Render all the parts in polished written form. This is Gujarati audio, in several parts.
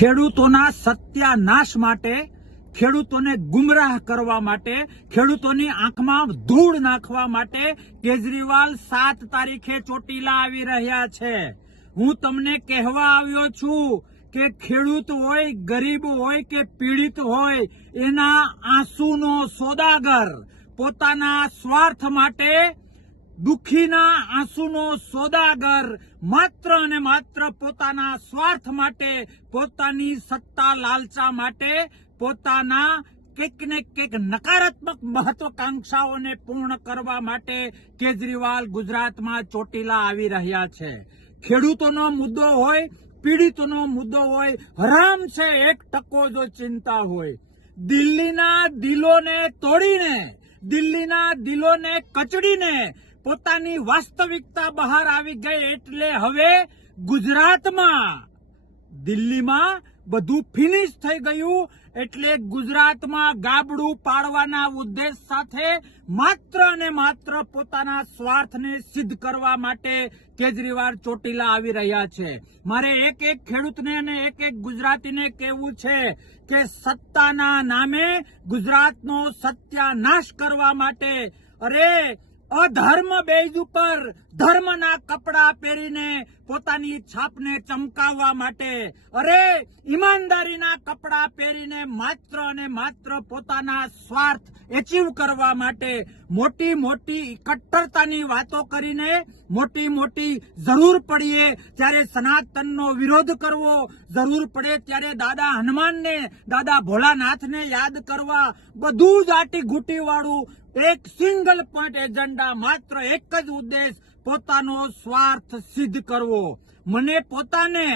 ખેડૂતોના સત્યાનાશ માટે, ખેડૂતોને ગુમરાહ કરવા માટે, ખેડૂતોની આંખમાં ધૂળ નાખવા માટે કેજરીવાલ 7 તારીખે ચોટીલા આવી રહ્યા છે। હું તમને કહેવા આવ્યો છું કે ખેડૂત હોય, ગરીબ હોય કે પીડિત હોય, એના આંસુનો સોદાગર પોતાના સ્વાર્થ માટે, દુઃખીના આંસુનો સોદાગર માત્ર અને માત્ર પોતાના સ્વાર્થ માટે, પોતાની સત્તા લાલચા માટે, પોતાના કંઈક ને કંઈક નકારાત્મક મહત્વાકાંક્ષાઓને પૂર્ણ કરવા માટે કેજરીવાલ ગુજરાતમાં ચોટીલા આવી રહ્યા છે। ખેડૂતોનો મુદ્દો હોય, પીડિતોનો મુદ્દો હોય, હરામ છે 1% જો ચિંતા હોય। દિલ્હીના દિલોને તોડીને, દિલ્હીના દિલોને કચડીને પોતાની વાસ્તવિકતા બહાર આવી ગઈ એટલે હવે ગુજરાતમાં, દિલ્હીમાં બધું ફિનિશ થઈ ગયું એટલે ગુજરાતમાં ગાબડું પાડવાના ઉદ્દેશ સાથે માત્ર અને માત્ર પોતાના સ્વાર્થને સિદ્ધ કરવા માટે કેજરીવાલ ચોટીલા આવી રહ્યા છે। મારે એક એક ખેડૂતને અને એક એક ગુજરાતીને કહેવું છે કે સત્તાના નામે ગુજરાતનો સત્યાનાશ કરવા માટે, અરે અધર્મ બેઝ ઉપર ધર્મના કપડા પહેરીને પોતાની છાપને ચમકાવવા માટે, અરે ઈમાનદારીના કપડા પહેરીને માત્ર અને માત્ર પોતાના સ્વાર્થ એચીવ કરવા માટે મોટી મોટી કટ્ટરતાની વાતો કરીને, મોટી મોટી જરૂર પડીએ ત્યારે સનાતનનો વિરોધ કરવો, જરૂર પડે ત્યારે દાદા હનુમાનને, દાદા ભોળાનાથને યાદ કરવા, બધું જ આટી ઘૂંટી વાળું એક સિંગલ પોઈન્ટ એજન્ડા, માત્ર એક જ ઉદ્દેશ, પોતાનો સ્વાર્થ સિદ્ધ કરવો। મને પોતાને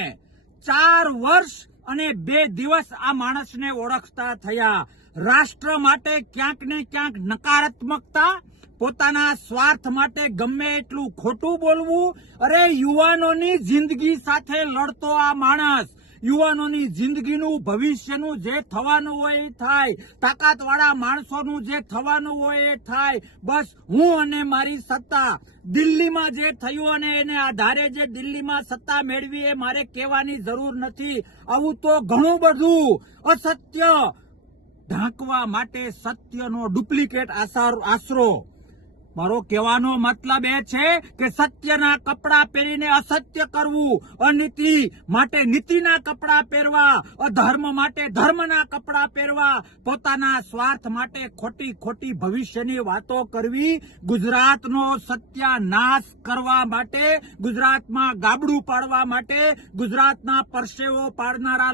4 વર્ષ અને 2 દિવસ આ માણસને ઓળખતા થયા। રાષ્ટ્ર માટે ક્યાંક ને ક્યાંક નકારાત્મકતા, પોતાના સ્વાર્થ માટે ગમે એટલું ખોટું બોલવું, અરે યુવાનોની જિંદગી સાથે લડતો આ માણસ, યુવાનોની જિંદગીનું, ભવિષ્યનું જે થવાનું હોય એ થાય, તાકાતવાળા માણસોનું જે થવાનું હોય એ થાય, બસ હું અને મારી સત્તા, દિલ્હીમાં જે થયું અને એને આધારે જે દિલ્હીમાં સત્તા મેળવી એ મારે કહેવાની જરૂર નથી। આવું તો ઘણું બધું અસત્ય ઢાંકવા માટે સત્યનો ડુપ્લિકેટ આશરો, મારો કહેવાનો મતલબ એ છે કે સત્યના કપડા પહેરીને અસત્ય કરવું, અનીતિ માટે નીતિના કપડા પહેરવા, અધર્મ માટે ધર્મના કપડા પહેરવા, પોતાના સ્વાર્થ માટે ખોટી ખોટી ભવિષ્યની વાતો કરવી, ગુજરાતનો સત્યાનાશ કરવા માટે, ગુજરાતમાં ગાબડું પાડવા માટે, ગુજરાતના પરસેવો પાડનારા